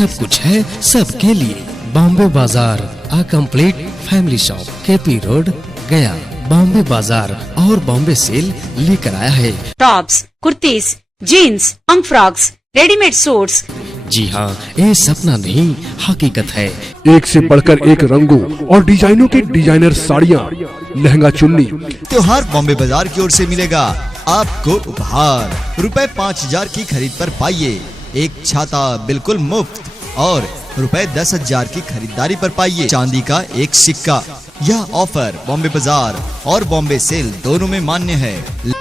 सब कुछ है सबके लिए। बॉम्बे बाजार, a complete family shop, KP road, Gaya. Bombay Bazaar और बॉम्बे सेल लेकर आया है tops, kurtis, jeans, and frocks, readymade suits. जी हाँ, ये सपना नहीं हकीकत है। एक से बढ़कर एक रंगों और डिजाइनों की डिजाइनर साड़ियाँ, लहंगा चुन्नी। त्योहार बॉम्बे बाजार की ओर से मिलेगा आपको उपहार। रुपए 5000 की खरीद पर पाइए एक छाता बिल्कुल मुफ्त और रुपए 10,000 की खरीदारी पर पाइए चांदी का एक सिक्का। यह ऑफर बॉम्बे बाजार और बॉम्बे सेल दोनों में मान्य है।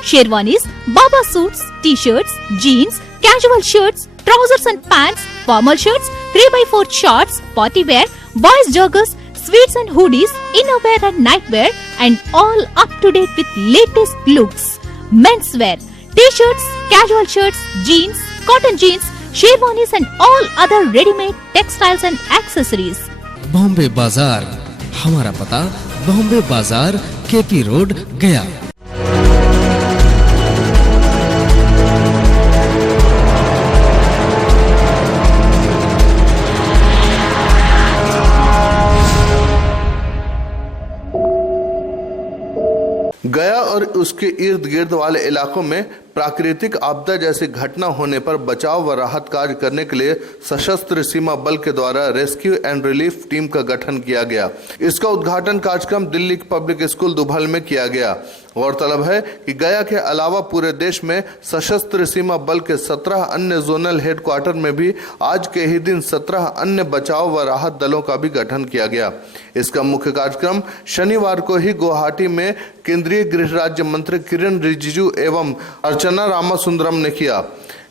Sherwanis, baba suits, T shirts, jeans, casual shirts, trousers and pants, formal shirts, 3x4 shorts, party wear, boys joggers, sweats and hoodies, innerwear and nightwear, and all up to date with latest looks. Menswear, t-shirts, casual shirts, jeans, cotton jeans, sherwanis and all other ready-made textiles and accessories. Bombay बाजार, हमारा पता बॉम्बे बाजार, KP road, गया। गया और उसके इर्द गिर्द वाले इलाकों में प्राकृतिक आपदा जैसी घटना होने पर बचाव व राहत कार्य करने के लिए सशस्त्र सीमा बल के द्वारा रेस्क्यू एंड रिलीफ टीम का गठन किया गया। इसका उद्घाटन कार्यक्रम दिल्ली पब्लिक स्कूल दुभल में किया गया। गौरतलब है कि गया के अलावा पूरे देश में सशस्त्र सीमा बल के 17 अन्य जोनल हेडक्वार्टर में भी आज के ही दिन 17 अन्य बचाव व राहत दलों का भी गठन किया गया। इसका मुख्य कार्यक्रम शनिवार को ही गुवाहाटी में केंद्रीय गृह राज्य मंत्री किरण रिजिजू एवं अर्चना रामासुंदरम ने किया।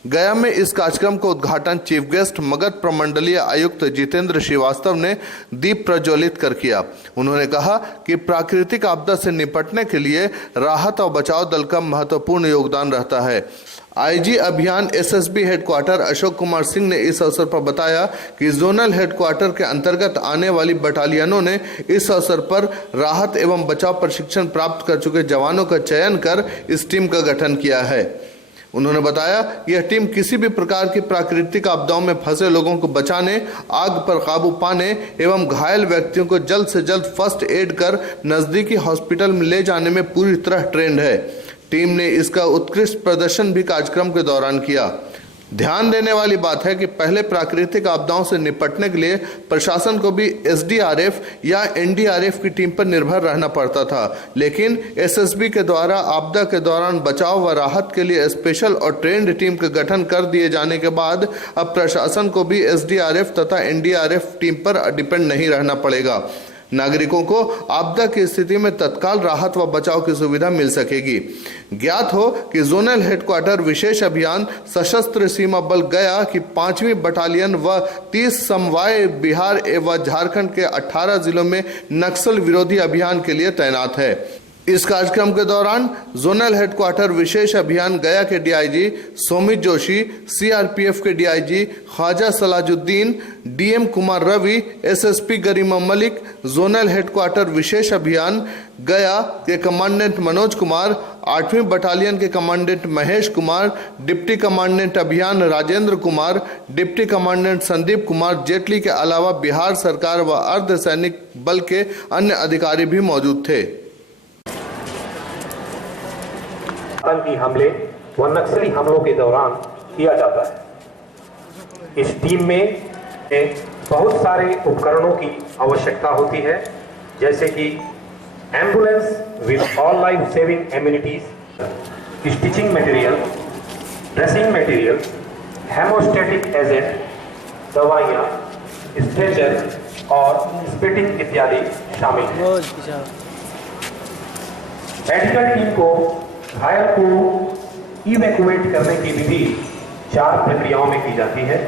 गया में इस कार्यक्रम का उद्घाटन चीफ गेस्ट मगध प्रमंडलीय आयुक्त जितेंद्र श्रीवास्तव ने दीप प्रज्वलित कर किया। उन्होंने कहा कि प्राकृतिक आपदा से निपटने के लिए राहत और बचाव दल का महत्वपूर्ण योगदान रहता है। आईजी अभियान एसएसबी हेडक्वार्टर अशोक कुमार सिंह ने इस अवसर पर बताया कि जोनल हेडक्वार्टर के अंतर्गत आने वाली बटालियनों ने इस अवसर पर राहत एवं बचाव प्रशिक्षण प्राप्त कर चुके जवानों का चयन कर इस टीम का गठन किया है। उन्होंने बताया कि यह टीम किसी भी प्रकार की प्राकृतिक आपदाओं में फंसे लोगों को बचाने, आग पर काबू पाने एवं घायल व्यक्तियों को जल्द से जल्द फर्स्ट एड कर नजदीकी हॉस्पिटल में ले जाने में पूरी तरह ट्रेंड है। टीम ने इसका उत्कृष्ट प्रदर्शन भी कार्यक्रम के दौरान किया। ध्यान देने वाली बात है कि पहले प्राकृतिक आपदाओं से निपटने के लिए प्रशासन को भी एसडीआरएफ या एनडीआरएफ की टीम पर निर्भर रहना पड़ता था, लेकिन एसएसबी के द्वारा आपदा के दौरान बचाव व राहत के लिए स्पेशल और ट्रेंड टीम का गठन कर दिए जाने के बाद अब प्रशासन को भी एसडीआरएफ तथा एनडीआरएफ टीम पर डिपेंड नहीं रहना पड़ेगा। नागरिकों को आपदा की स्थिति में तत्काल राहत व बचाव की सुविधा मिल सकेगी। ज्ञात हो कि जोनल हेडक्वार्टर विशेष अभियान सशस्त्र सीमा बल गया की 5वीं बटालियन व 30 समवाय बिहार एवं झारखंड के 18 जिलों में नक्सल विरोधी अभियान के लिए तैनात है। इस कार्यक्रम के दौरान जोनल हेडक्वार्टर विशेष अभियान गया के डीआईजी सोमित जोशी, सीआरपीएफ के DIG Khwaja Salajuddin, DM Kumar Ravi, SSP Garima Malik, zonal headquarter विशेष अभियान गया के कमांडेंट मनोज कुमार, 8वीं बटालियन के commandant Mahesh Kumar, deputy commandant अभियान राजेंद्र कुमार, डिप्टी कमांडेंट संदीप कुमार जेटली के अलावा बिहार सरकार व अर्धसैनिक बल के अन्य अधिकारी भी मौजूद थे। आतंकी हमले व नक्सली हमलों के दौरान किया जाता है। इस टीम में बहुत सारे उपकरणों की आवश्यकता होती है, जैसे कि ambulance with all life saving amenities, stitching material, dressing material, haemostatic agent, दवाइयाँ, स्ट्रेचर और स्पिटिंग इत्यादि शामिल हैं। मेडिकल टीम को घायल को इवैक्यूएट करने की विधि 4 प्रक्रियाओं में की जाती है।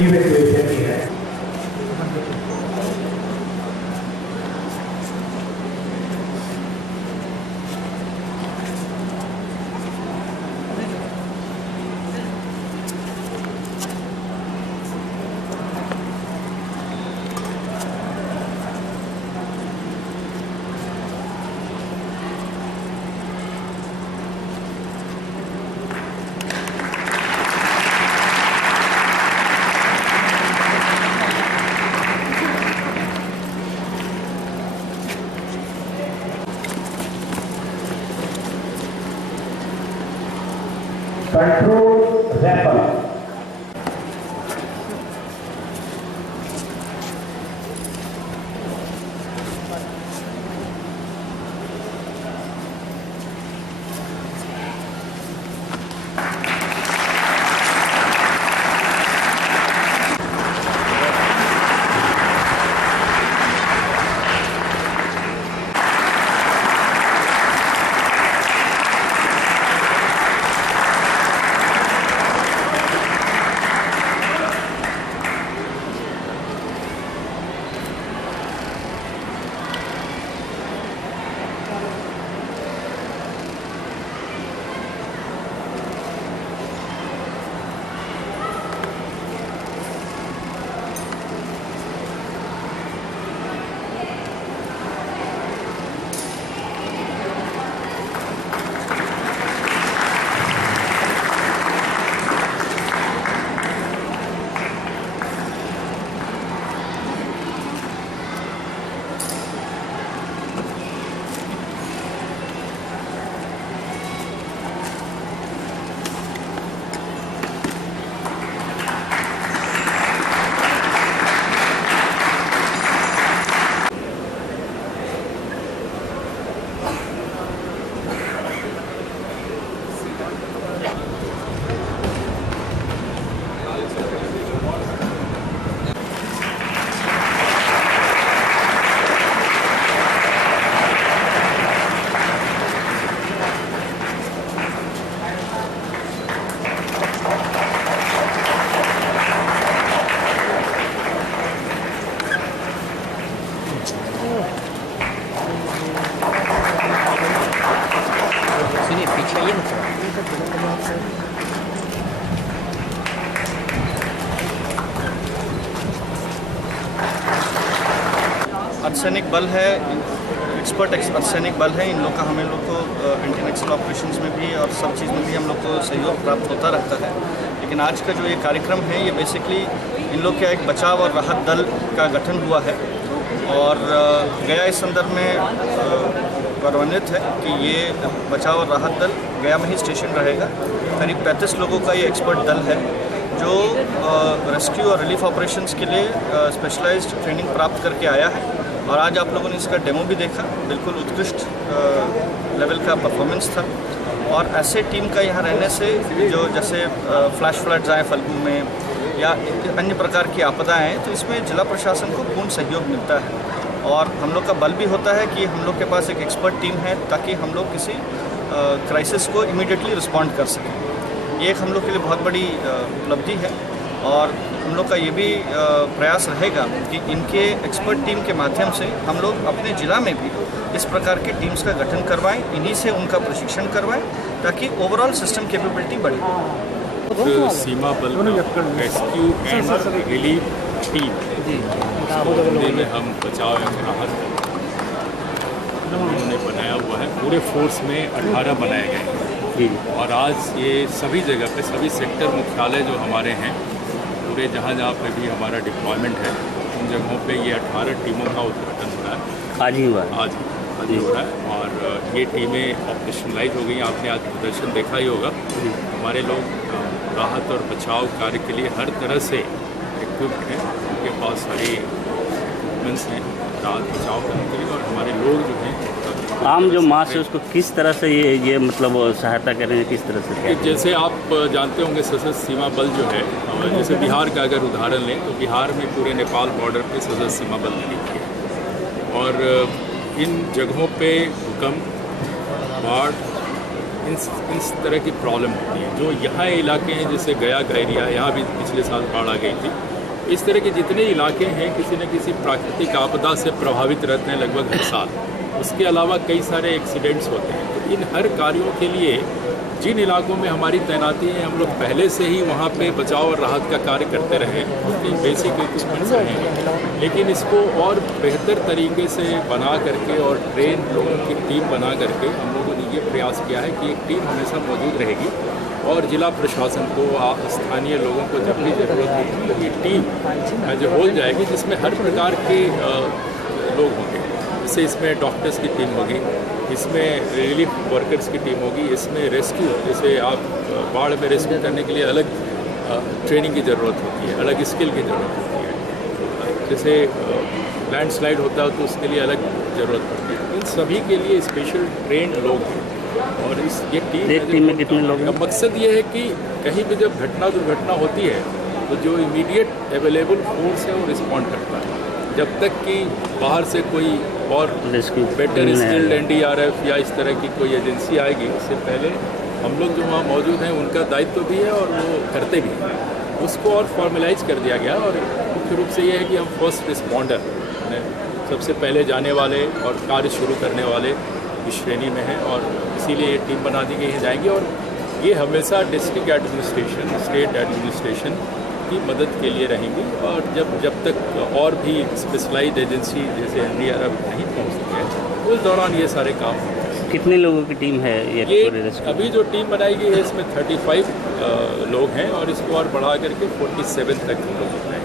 इवैक्यूएशन की है। Control rappel. अर्धसैनिक बल है, एक्सपर्ट अर्धसैनिक बल है। इन लोग का हमें लोग को एंटी नक्सल ऑपरेशंस में भी और सब चीज़ में भी हम लोग को सहयोग प्राप्त होता रहता है। लेकिन आज का जो ये कार्यक्रम है ये बेसिकली इन लोग का एक बचाव और राहत दल का गठन हुआ है और गया इस संदर्भ में गौरवान्वित है कि ये बचाव और राहत दल गया में ही स्टेशन रहेगा। करीब 35 लोगों का ये एक्सपर्ट दल है जो रेस्क्यू और रिलीफ ऑपरेशंस के लिए स्पेशलाइज्ड ट्रेनिंग प्राप्त करके आया है। और आज आप लोगों ने इसका डेमो भी देखा, बिल्कुल उत्कृष्ट लेवल का परफॉर्मेंस था। और ऐसे टीम का यहाँ रहने से जो जैसे फ्लैश फ्लड्स आए फल्गु में या अन्य प्रकार की आपदाएँ हैं तो इसमें जिला प्रशासन को पूर्ण सहयोग मिलता है। और हम लोग का बल भी होता है कि हम लोग के पास एक एक्सपर्ट टीम है ताकि हम लोग किसी क्राइसिस को इमीडिएटली रिस्पॉन्ड कर सकें। ये एक हम लोग के लिए बहुत बड़ी उपलब्धि है और हम लोग का ये भी प्रयास रहेगा कि इनके एक्सपर्ट टीम के माध्यम से हम लोग अपने ज़िला में भी इस प्रकार की टीम्स का गठन करवाएं, इन्हीं से उनका प्रशिक्षण करवाएं ताकि ओवरऑल सिस्टम कैपेबिलिटी बढ़े। सीमा बल rescue and relief team Hindi में हम बचाव एवं राहत उन्होंने बनाया हुआ है। पूरे फोर्स में 18 बनाए गए हैं और आज ये सभी जगह पे सभी सेक्टर मुख्यालय जो हमारे हैं पूरे जहाँ पे भी हमारा डिप्लॉयमेंट है उन जगहों पे ये 18 टीमों का उद्घाटन हो रहा है। आज ही हुआ आज ही हो रहा है और ये टीमें ऑपरेशनलाइज हो गई। आपने आज प्रदर्शन देखा ही होगा। हमारे लोग राहत और बचाव कार्य के लिए हर तरह से इक्विप्ड हैं, उनके पास सारी इक्विपमेंट्स हैं राहत बचाव करने के लिए। और हमारे लोग जो हैं आम जो मास है उसको किस तरह से ये मतलब सहायता करेंगे, किस तरह से? जैसे आप जानते होंगे सशस्त्र सीमा बल जो है, जैसे बिहार का अगर उदाहरण लें तो बिहार में पूरे नेपाल बॉर्डर पे सशस्त्र सीमा बल लगी है और इन जगहों पे भूकंप, बाढ़, इस तरह की प्रॉब्लम होती है। जो यहाँ इलाके हैं जैसे गया गैरिया, यहाँ भी पिछले साल बाढ़ आ गई थी। इस तरह के जितने इलाके हैं किसी न किसी प्राकृतिक आपदा से प्रभावित रहते हैं लगभग हर साल। उसके अलावा कई सारे एक्सीडेंट्स होते हैं। तो इन हर कार्यों के लिए जिन इलाकों में हमारी तैनाती है हम लोग पहले से ही वहाँ पे बचाव और राहत का कार्य करते रहे। उसकी बेसिक इक्विपमेंट्स हैं, लेकिन इसको और बेहतर तरीके से बना करके और ट्रेन लोगों की टीम बना करके हम लोगों ने ये प्रयास किया है कि एक टीम हमेशा मौजूद रहेगी और जिला प्रशासन को स्थानीय लोगों को जब भी ज़रूरत होगी तो ये टीम एज ए होल जाएगी जिसमें हर प्रकार के लोग होंगे। से इसमें डॉक्टर्स की टीम होगी, इसमें रिलीफ वर्कर्स की टीम होगी, इसमें रेस्क्यू, जैसे आप बाढ़ में रेस्क्यू करने के लिए अलग ट्रेनिंग की ज़रूरत होती है, अलग स्किल की ज़रूरत होती है। जैसे लैंडस्लाइड होता है तो उसके लिए अलग ज़रूरत पड़ती है। इन सभी के लिए स्पेशल ट्रेंड लोग हैं और ये टीम में कितने लोग हैं? मकसद ये है कि कहीं भी जब दुर्घटना होती है तो जो इमीडिएट अवेलेबल फोर्स है वो रिस्पॉन्ड करता है। जब तक कि बाहर से कोई और बेटर स्किल्ड NDRF या इस तरह की कोई एजेंसी आएगी, उससे पहले हम लोग जो वहाँ मौजूद हैं उनका दायित्व भी है और वो करते भी हैं। उसको और फॉर्मलाइज कर दिया गया और मुख्य रूप से ये है कि हम फर्स्ट रिस्पॉन्डर सबसे पहले जाने वाले और कार्य शुरू करने वाले इस श्रेणी में हैं और इसीलिए ये टीम बना दी गई है जाएंगी। और ये हमेशा डिस्ट्रिक्ट एडमिनिस्ट्रेशन, स्टेट एडमिनिस्ट्रेशन की मदद के लिए रहेंगी और जब तक और भी स्पेशलाइज्ड एजेंसी जैसे NDRF नहीं पहुँचती है उस दौरान ये सारे काम होंगे। कितने लोगों की टीम है ये अभी जो टीम बनाई गई है इसमें 35 लोग हैं और इसको और बढ़ा करके 47 तक लोग बनाएंगे।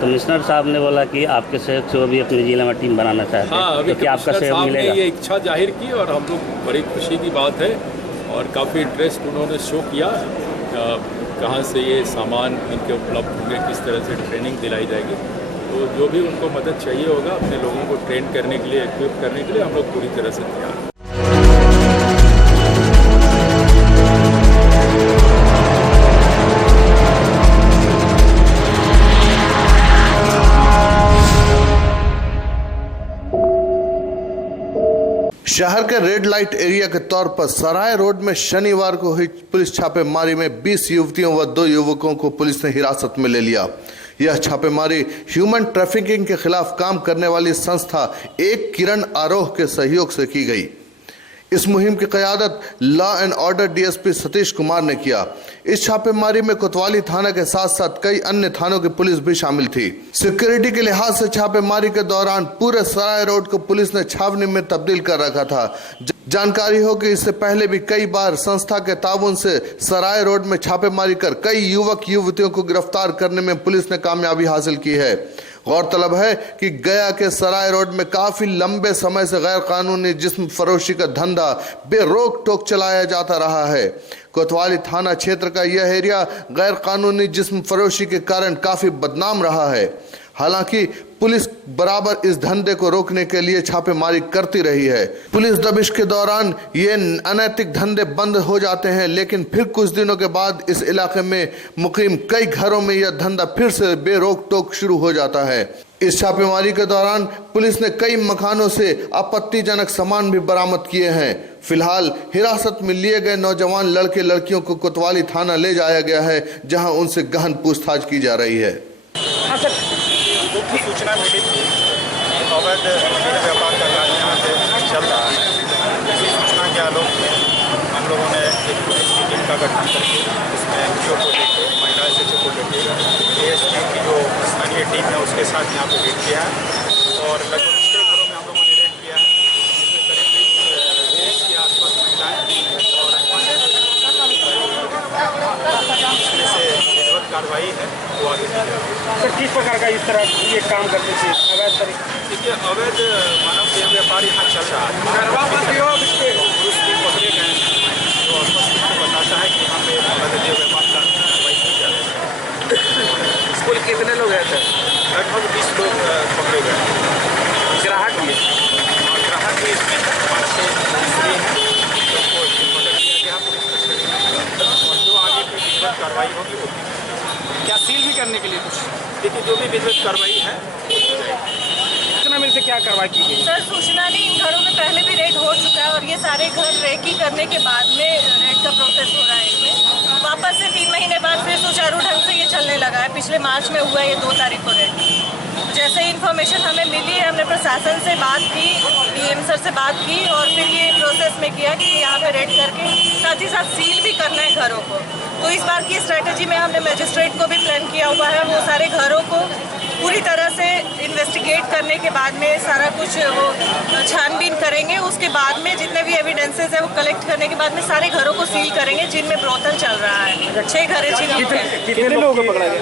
कमिश्नर साहब ने बोला कि आपके सहयोग से वो भी अपने जिले में टीम बनाना चाहते हैं। हाँ, अभी तो क्या आपका सहयोग मिलेगा? ये इच्छा जाहिर की और हम लोग बड़ी खुशी की बात है और काफ़ी इंटरेस्ट उन्होंने शो किया। कहाँ से ये सामान इनके उपलब्ध होंगे, किस तरह से ट्रेनिंग दिलाई जाएगी, तो जो भी उनको मदद चाहिए होगा अपने लोगों को ट्रेन करने के लिए, इक्विप करने के लिए हम लोग पूरी तरह से तैयार हैं। शहर के रेड लाइट एरिया के तौर पर सराय रोड में शनिवार को हुई पुलिस छापेमारी में 20 युवतियों व 2 युवकों को पुलिस ने हिरासत में ले लिया। यह छापेमारी ह्यूमन ट्रैफिकिंग के खिलाफ काम करने वाली संस्था एक किरण आरोह के सहयोग से की गई। इस मुहिम की क़यादत law and order DSP Satish Kumar ने किया। इस छापेमारी में कोतवाली थाना के साथ साथ कई अन्य थानों की पुलिस भी शामिल थी। सिक्योरिटी के लिहाज से छापेमारी के दौरान पूरे सराय रोड को पुलिस ने छावनी में तब्दील कर रखा था। जानकारी हो कि इससे पहले भी कई बार संस्था के ताउन से सराय रोड में छापेमारी कर कई युवक युवतियों को गिरफ्तार करने में पुलिस ने कामयाबी हासिल की है। गौरतलब है कि गया के सराय रोड में काफी लंबे समय से गैर कानूनी जिस्म फरोशी का धंधा बेरोक टोक चलाया जाता रहा है। कोतवाली थाना क्षेत्र का यह एरिया गैर कानूनी जिस्म फरोशी के कारण काफी बदनाम रहा है। हालांकि पुलिस बराबर इस धंधे को रोकने के लिए छापेमारी करती रही है। पुलिस दबिश के दौरान ये अनैतिक धंधे बंद हो जाते हैं, लेकिन फिर कुछ दिनों के बाद इस इलाके में मुकीम कई घरों में यह धंधा फिर से बेरोक टोक शुरू हो जाता है। इस छापेमारी के दौरान पुलिस ने कई मकानों से आपत्तिजनक सामान भी बरामद किए हैं। फिलहाल हिरासत में लिए गए नौजवान लड़के लड़कियों को कोतवाली थाना ले जाया गया है, जहां उनसे गहन पूछताछ की जा रही है। गुप्त सूचना मिली थी कि अवैध व्यापार का कार्य यहाँ से चल रहा है। इसी सूचना के आलोक में हम लोगों ने एक पुलिस की टीम का गठन करके इसमें NGO को लेकर, महिला SHO को लेकर, ASP की जो स्थानीय टीम है उसके साथ यहाँ पर रेड किया है और लगभग 6 घरों में हम लोगों ने रेड किया है, जिसमें करीब 20 के आसपास महिलाएँ और इसमें से विधिवत कार्रवाई है वो आगे की जाएगी। सर, किस प्रकार का इस तरह ये काम करते थे अवैध तरीके? देखिए, अवैध मानव देह व्यापार यहाँ चल रहा है। पुरुष भी पकड़े गए हैं जो स्पष्ट रूप से बताता है कि यहाँ पे अवैध देह व्यापार का कार्रवाई की जा रही है। स्कूल कितने लोग हैं सर? लगभग 20 लोग पकड़े गए हैं। ग्राहक भी और ग्राहक भी इसमें 5 से स्त्री हैं जिनको पकड़ लिया गया पुलिस कस्टडी में और जो आगे की विधिवत कार्रवाई होगी वो की जाएगी। क्या सील भी करने के लिए कुछ? देखिए, जो भी विधिवत कार्रवाई है वो की जाएगी। सूचना मिलते क्या कार्रवाई की गई? सर, सूचना नहीं, इन घरों में पहले भी रेड हो चुका है और ये सारे घर रेकी करने के बाद में रेड का प्रोसेस हो रहा है। इसमें वापस से 3 महीने बाद फिर सुचारू ढंग से ये चलने लगा है। पिछले मार्च में हुआ ये 2 तारीख को रेड। जैसे इन्फॉर्मेशन हमें मिली है, हमने प्रशासन से बात की, DM सर से बात की और फिर ये प्रोसेस में किया कि यहाँ पे रेड करके साथ ही साथ सील भी करना है घरों को। तो इस बार की स्ट्रैटेजी में हमने मजिस्ट्रेट को भी प्लान किया हुआ है। वो सारे घरों को पूरी तरह से इन्वेस्टिगेट करने के बाद में सारा कुछ वो छानबीन करेंगे। उसके बाद में जितने भी एविडेंसेस है वो कलेक्ट करने के बाद में सारे घरों को सील करेंगे जिनमें ब्रोथल चल रहा है। 6 घर चिन्हित हैं। कितने लोगों को पकड़ा गया?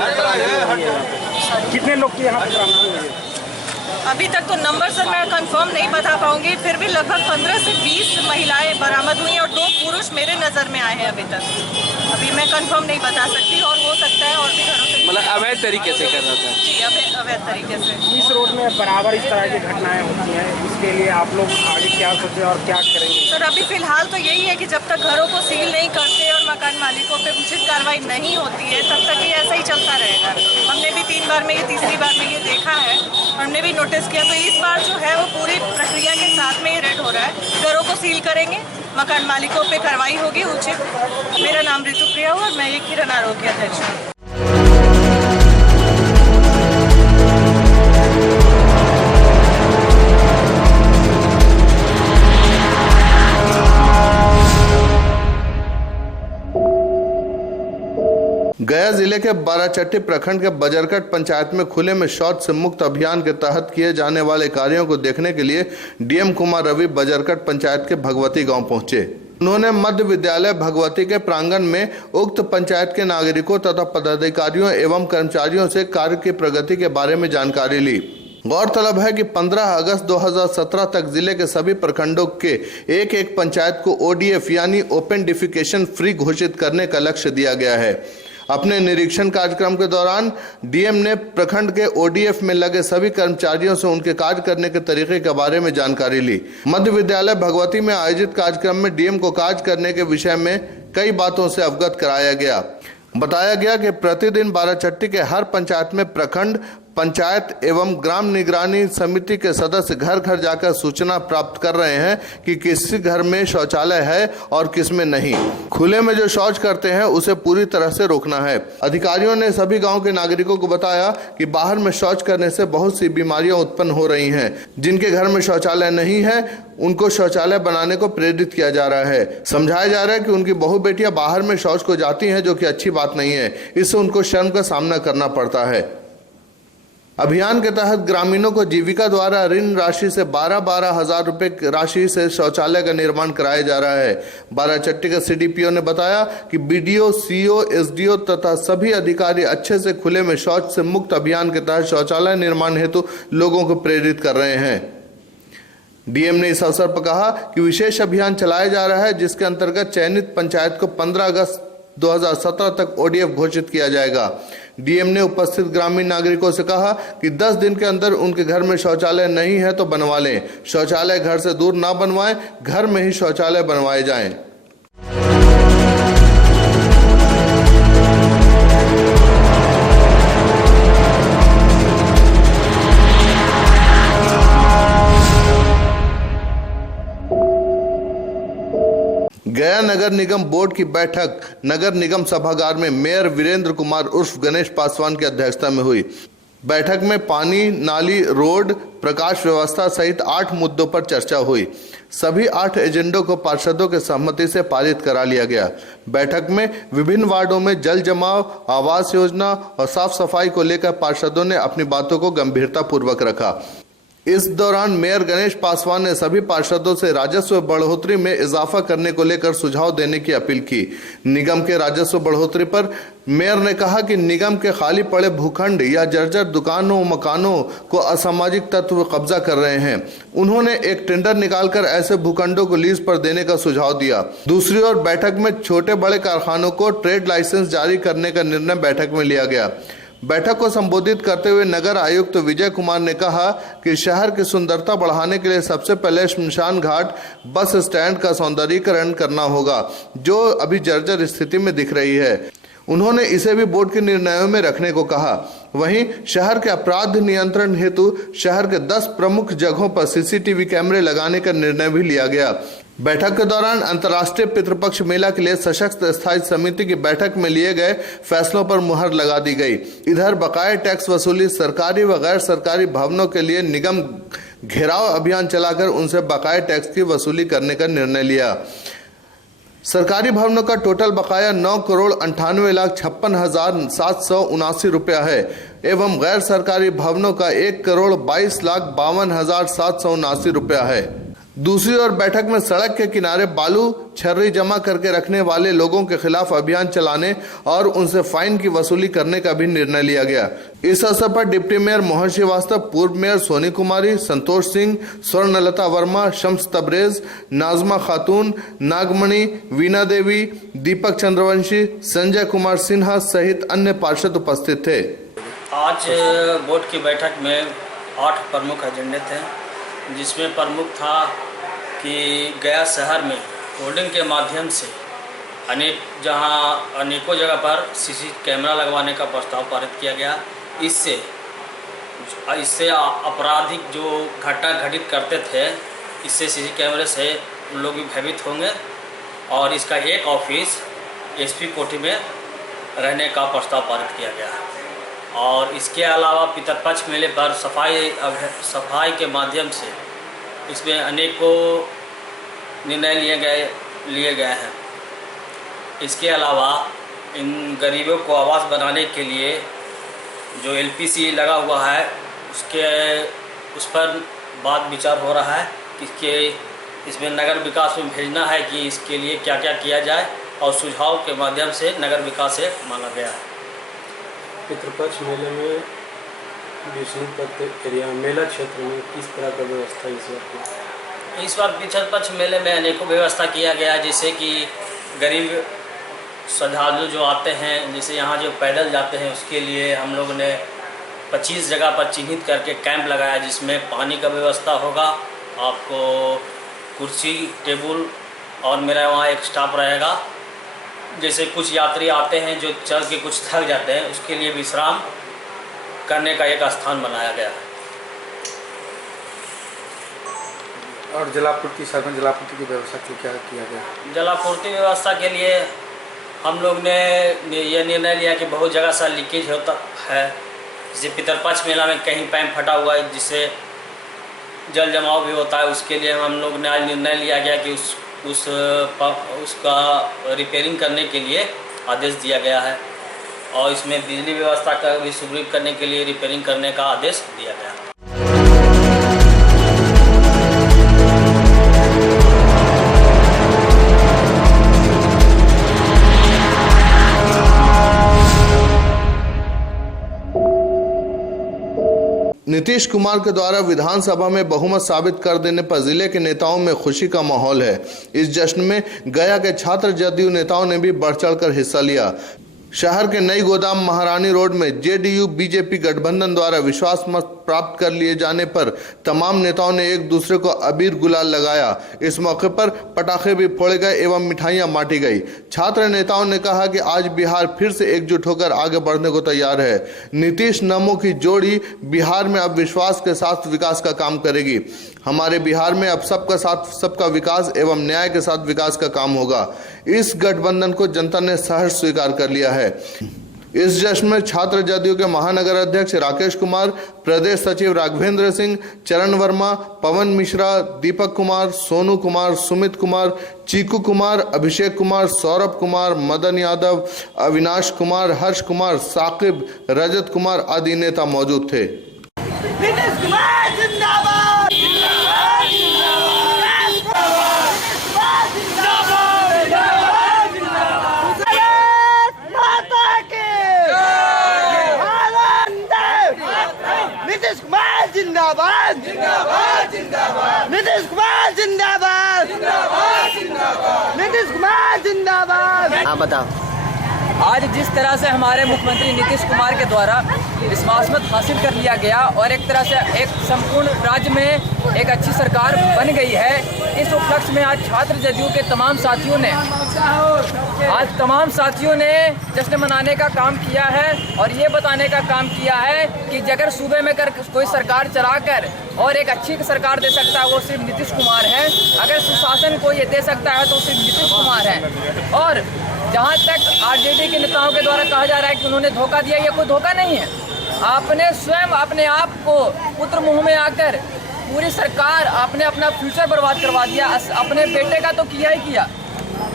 कितने लोग की यहाँ पे बरामदगी हुई है? अभी तक तो नंबर सर मैं कंफर्म नहीं बता पाऊंगी, फिर भी लगभग 15 से 20 महिलाएं बरामद हुई हैं और 2 पुरुष मेरे नज़र में आए हैं अभी तक। अभी मैं कंफर्म नहीं बता सकती, और हो सकता है और भी घरों से, मतलब अवैध तरीके से कर रहा था। जी अवैध तरीके से। इस रोड में बराबर इस तरह की घटनाएं होती हैं, इसके लिए आप लोग आगे क्या सोचे और क्या करेंगे? सर अभी फिलहाल तो यही है कि जब तक घरों को सील नहीं करते और मकान मालिकों पे उचित कार्रवाई नहीं होती है तब तक ये ऐसा ही चलता रहेगा। हमने भी 3 बार में, ये तीसरी बार में ये देखा है, हमने भी नोटिस किया। तो इस बार जो है वो पूरी प्रक्रिया के साथ में ये रेड हो रहा है। घरों को सील करेंगे, मकान मालिकों पे कार्रवाई होगी उचित। मेरा नाम ऋतु प्रिया और मैं ये किरण आरोग्य अध्यक्ष हूँ। गया जिले के बाराचट्टी प्रखंड के बजरकट पंचायत में खुले में शौच से मुक्त अभियान के तहत किए जाने वाले कार्यों को देखने के लिए डीएम कुमार रवि बजरकट पंचायत के भगवती गांव पहुंचे। उन्होंने मध्य विद्यालय भगवती के प्रांगण में उक्त पंचायत के नागरिकों तथा पदाधिकारियों एवं कर्मचारियों से कार्य की प्रगति के बारे में जानकारी ली। गौरतलब है कि 15 अगस्त 2017 तक जिले के सभी प्रखंडों के एक पंचायत को ODF यानी ओपन डिफिकेशन फ्री घोषित करने का लक्ष्य दिया गया है। अपने निरीक्षण कार्यक्रम के दौरान डीएम ने प्रखंड के ODF में लगे सभी कर्मचारियों से उनके कार्य करने के तरीके के बारे में जानकारी ली। मध्य विद्यालय भगवती में आयोजित कार्यक्रम में डीएम को कार्य करने के विषय में कई बातों से अवगत कराया गया। बताया गया कि प्रतिदिन बाराचट्टी के हर पंचायत में प्रखंड पंचायत एवं ग्राम निगरानी समिति के सदस्य घर घर जाकर सूचना प्राप्त कर रहे हैं कि किस घर में शौचालय है और किस में नहीं। खुले में जो शौच करते हैं उसे पूरी तरह से रोकना है। अधिकारियों ने सभी गांव के नागरिकों को बताया कि बाहर में शौच करने से बहुत सी बीमारियां उत्पन्न हो रही हैं। जिनके घर में शौचालय नहीं है उनको शौचालय बनाने को प्रेरित किया जा रहा है। समझाया जा रहा है कि उनकी बहु बेटियां बाहर में शौच को जाती हैं, जो कि अच्छी बात नहीं है। इससे उनको शर्म का सामना करना पड़ता है। अभियान के तहत ग्रामीणों को जीविका द्वारा ऋण राशि से 12-12 हजार रुपए राशि से शौचालय का निर्माण कराया जा रहा है। बाराचट्टी के CDPO ने बताया कि BDO, CO, SDO तथा सभी अधिकारी अच्छे से खुले में शौच से मुक्त अभियान के तहत शौचालय निर्माण हेतु लोगों को प्रेरित कर रहे हैं। डीएम ने इस अवसर पर कहा कि विशेष अभियान चलाया जा रहा है, जिसके अंतर्गत चयनित पंचायत को 15 अगस्त 2017 तक ODF घोषित किया जाएगा। डीएम ने उपस्थित ग्रामीण नागरिकों से कहा कि 10 दिन के अंदर उनके घर में शौचालय नहीं है तो बनवा लें। शौचालय घर से दूर ना बनवाएं, घर में ही शौचालय बनवाए जाएं। गया नगर निगम बोर्ड की बैठक नगर निगम सभागार में मेयर वीरेंद्र कुमार उर्फ गणेश पासवान की अध्यक्षता में हुई। बैठक में पानी, नाली, रोड, प्रकाश व्यवस्था सहित 8 मुद्दों पर चर्चा हुई। सभी 8 एजेंडों को पार्षदों के सहमति से पारित करा लिया गया। बैठक में विभिन्न वार्डों में जल जमाव, आवास योजना और साफ सफाई को लेकर पार्षदों ने अपनी बातों को गंभीरता पूर्वक रखा। इस दौरान मेयर गणेश पासवान ने सभी पार्षदों से राजस्व बढ़ोतरी में इजाफा करने को लेकर सुझाव देने की अपील की। निगम के राजस्व बढ़ोतरी पर मेयर ने कहा कि निगम के खाली पड़े भूखंड या जर्जर दुकानों मकानों को असामाजिक तत्व कब्जा कर रहे हैं। उन्होंने एक टेंडर निकालकर ऐसे भूखंडों को लीज पर देने का सुझाव दिया। दूसरी ओर बैठक में छोटे बड़े कारखानों को ट्रेड लाइसेंस जारी करने का निर्णय बैठक में लिया गया। बैठक को संबोधित करते हुए नगर आयुक्त विजय कुमार ने कहा कि शहर की सुंदरता बढ़ाने के लिए सबसे पहले श्मशान घाट बस स्टैंड का सौंदर्यीकरण करना होगा, जो अभी जर्जर स्थिति में दिख रही है। उन्होंने इसे भी बोर्ड के निर्णयों में रखने को कहा। वहीं शहर के अपराध नियंत्रण हेतु शहर के 10 प्रमुख जगहों पर CCTV कैमरे लगाने का निर्णय भी लिया गया। बैठक के दौरान अंतर्राष्ट्रीय पितृपक्ष मेला के लिए सशक्त स्थायी समिति की बैठक में लिए गए फैसलों पर मुहर लगा दी गई। इधर बकाया टैक्स वसूली, सरकारी व गैर सरकारी भवनों के लिए निगम घेराव अभियान चलाकर उनसे बकाया टैक्स की वसूली करने का निर्णय लिया। सरकारी भवनों का टोटल बकाया 9,98,56,779 रुपया है एवं गैर सरकारी भवनों का 1,22,52,779 रुपया है। दूसरी ओर बैठक में सड़क के किनारे बालू छर्री जमा करके रखने वाले लोगों के खिलाफ अभियान चलाने और उनसे फाइन की वसूली करने का भी निर्णय लिया गया। इस अवसर पर डिप्टी मेयर मोहन श्रीवास्तव, पूर्व मेयर सोनी कुमारी, संतोष सिंह, स्वर्णलता वर्मा, शम्स तबरेज, नाजमा खातून, नागमणि, वीना देवी, दीपक चंद्रवंशी, संजय कुमार सिन्हा सहित अन्य पार्षद उपस्थित थे। आज बोर्ड की बैठक में 8 प्रमुख एजेंडे थे, जिसमें प्रमुख था कि गया शहर में होर्डिंग के माध्यम से अनेकों जगह पर सीसी कैमरा लगवाने का प्रस्ताव पारित किया गया। इससे आपराधिक जो घटना घटित करते थे, इससे सीसी कैमरे से उन लोग भी भयभीत होंगे और इसका एक ऑफिस एसपी कोठी में रहने का प्रस्ताव पारित किया गया। और इसके अलावा पितरपक्ष मेले पर सफाई के माध्यम से इसमें अनेकों निर्णय लिए गए हैं। इसके अलावा इन गरीबों को आवास बनाने के लिए जो एलपीसी लगा हुआ है उस पर बात विचार हो रहा है कि इसमें नगर विकास में भेजना है कि इसके लिए क्या क्या किया जाए, और सुझाव के माध्यम से नगर विकास से मांगा गया है। पितरपक्ष मेले में विष्णुपत एरिया मेला क्षेत्र में किस तरह का व्यवस्था इस बार पितरपक्ष मेले में अनेकों व्यवस्था किया गया है, जैसे कि गरीब श्रद्धालु जो आते हैं, जैसे यहाँ जो पैदल जाते हैं, उसके लिए हम लोगों ने 25 जगह पर चिन्हित करके कैंप लगाया, जिसमें पानी का व्यवस्था होगा, आपको कुर्सी टेबल और मेरा वहाँ एक स्टाफ रहेगा। जैसे कुछ यात्री आते हैं जो चल के कुछ थक जाते हैं, उसके लिए विश्राम करने का एक स्थान बनाया गया है। और जलापूर्ति, साधन जलापूर्ति की व्यवस्था क्या किया गया? जलापूर्ति व्यवस्था के लिए हम लोग ने यह निर्णय लिया कि बहुत जगह से लीकेज होता है। जैसे पितरपक्ष मेला में कहीं पाइप फटा हुआ है जिससे जल जमाव भी होता है, उसके लिए हम लोग ने आज निर्णय लिया गया कि उसका रिपेयरिंग करने के लिए आदेश दिया गया है, और इसमें बिजली व्यवस्था का भी सुदृढ़ करने के लिए रिपेयरिंग करने का आदेश दिया गया। नीतीश कुमार के द्वारा विधानसभा में बहुमत साबित कर देने पर जिले के नेताओं में खुशी का माहौल है। इस जश्न में गया के छात्र जदयू नेताओं ने भी बढ़ चढ़कर हिस्सा लिया। शहर के नई गोदाम महारानी रोड में जेडीयू बीजेपी गठबंधन द्वारा विश्वास मत प्राप्त कर लिए जाने पर तमाम नेताओं ने एक दूसरे को अबीर गुलाल लगाया। इस मौके पर पटाखे भी फोड़े गए एवं मिठाइयां बांटी गई। छात्र नेताओं ने कहा कि आज बिहार फिर से एकजुट होकर आगे बढ़ने को तैयार है। नीतीश नमो की जोड़ी बिहार में अब विश्वास के साथ विकास का काम करेगी। हमारे बिहार में अब सबका साथ सबका विकास एवं न्याय के साथ विकास का काम होगा। इस गठबंधन को जनता ने सहर्ष स्वीकार कर लिया है। इस जश्न में छात्र जदयू के महानगर अध्यक्ष राकेश कुमार, प्रदेश सचिव राघवेंद्र सिंह, चरण वर्मा, पवन मिश्रा, दीपक कुमार, सोनू कुमार, सुमित कुमार, चीकू कुमार, अभिषेक कुमार, सौरभ कुमार, मदन यादव, अविनाश कुमार, हर्ष कुमार, साकिब, रजत कुमार आदि नेता मौजूद थे। जिंदाबाद जिंदाबाद जिंदाबाद नीतीश कुमार जिंदाबाद जिंदाबाद जिंदाबाद नीतीश कुमार जिंदाबाद। हाँ बताओ। आज जिस तरह से हमारे मुख्यमंत्री नीतीश कुमार के द्वारा विश्वास मत हासिल कर लिया गया और एक तरह से एक संपूर्ण राज्य में एक अच्छी सरकार बन गई है, इस उपलक्ष्य में आज छात्र जदयू के तमाम साथियों ने जश्न मनाने का काम किया है और ये बताने का काम किया है कि अगर सूबे में कोई सरकार चलाकर और एक अच्छी सरकार दे सकता है वो सिर्फ नीतीश कुमार है। अगर सुशासन को ये दे सकता है तो सिर्फ नीतीश कुमार है। और जहाँ तक आरजेडी के नेताओं के द्वारा कहा जा रहा है कि उन्होंने धोखा दिया, ये कोई धोखा नहीं है। आपने स्वयं अपने आप को पुत्र मुँह में आकर पूरी सरकार आपने अपना फ्यूचर बर्बाद करवा दिया। अपने बेटे का तो किया ही किया,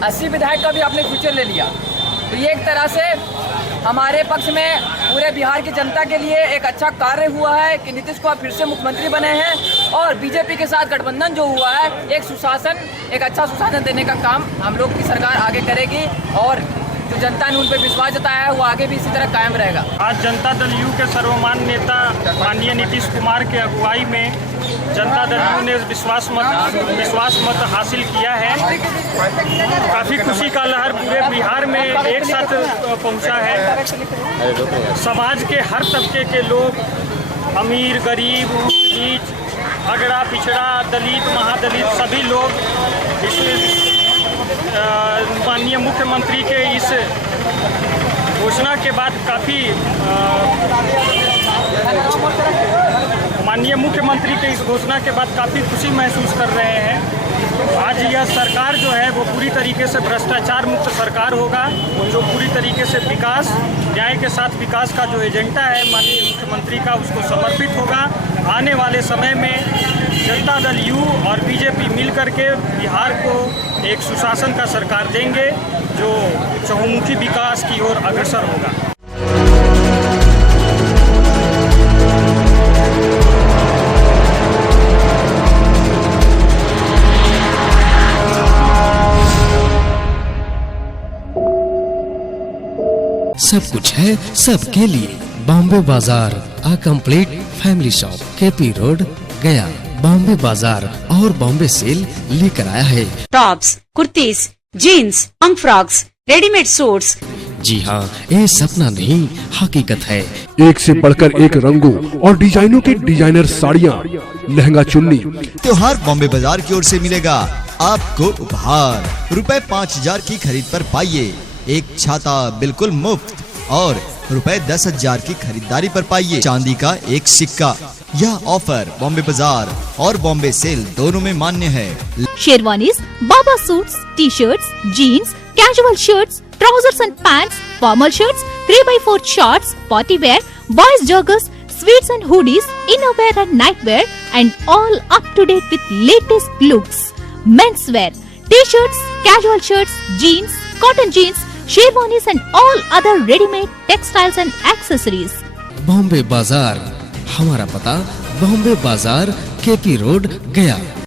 80 विधायक का भी आपने फ्यूचर ले लिया। तो ये एक तरह से हमारे पक्ष में पूरे बिहार की जनता के लिए एक अच्छा कार्य हुआ है कि नीतीश कुमार फिर से मुख्यमंत्री बने हैं और बीजेपी के साथ गठबंधन जो हुआ है एक अच्छा सुशासन देने का काम हम लोग की सरकार आगे करेगी और जो जनता ने उन पर विश्वास जताया है वो आगे भी इसी तरह कायम रहेगा। आज जनता दल यू के सर्वमान्य नेता माननीय नीतीश कुमार के अगुवाई में जनता दल यू ने विश्वास मत हासिल किया है। काफ़ी खुशी का लहर पूरे बिहार में एक साथ पहुंचा है। समाज के हर तबके के लोग, अमीर, गरीब, नीच, अगड़ा, पिछड़ा, दलित, महादलित, सभी लोग माननीय मुख्यमंत्री के इस घोषणा के बाद काफ़ी खुशी महसूस कर रहे हैं। आज यह सरकार जो है वो पूरी तरीके से भ्रष्टाचार मुक्त सरकार होगा, जो पूरी तरीके से विकास, न्याय के साथ विकास का जो एजेंडा है माननीय मुख्यमंत्री का उसको समर्पित होगा। आने वाले समय में जनता दल यू और बीजेपी मिलकर के बिहार को एक सुशासन का सरकार देंगे जो चहुमुखी विकास की ओर अग्रसर होगा। सब कुछ है सबके लिए। Bombay Bazaar a complete family shop, KP road, Gaya. Bombay Bazaar और बॉम्बे सेल लेकर आया है tops, kurtis, jeans, and frocks, readymade suits. जी हाँ, ये सपना नहीं हकीकत है। एक से बढ़कर एक रंगों और डिजाइनों के डिजाइनर साड़ियाँ, लहंगा चुन्नी। त्योहार बॉम्बे बाजार की ओर से मिलेगा आपको उपहार। रुपए 5000 की खरीद पर पाइए एक छाता बिल्कुल मुफ्त और रुपए 10,000 की खरीदारी पर पाइए चांदी का एक सिक्का। यह ऑफर बॉम्बे बाजार और बॉम्बे सेल दोनों में मान्य है। Sherwanis, baba suits, T shirts, jeans, casual shirts, trousers and pants, formal shirts, 3x4 shorts, party wear, boys joggers, sweats and hoodies, innerwear and nightwear, and all up to date with latest looks. Menswear, t-shirts, casual shirts, jeans, cotton jeans, sherwanis and all other ready-made textiles and accessories. Bombay बाजार, हमारा पता बॉम्बे बाजार, KP road, गया।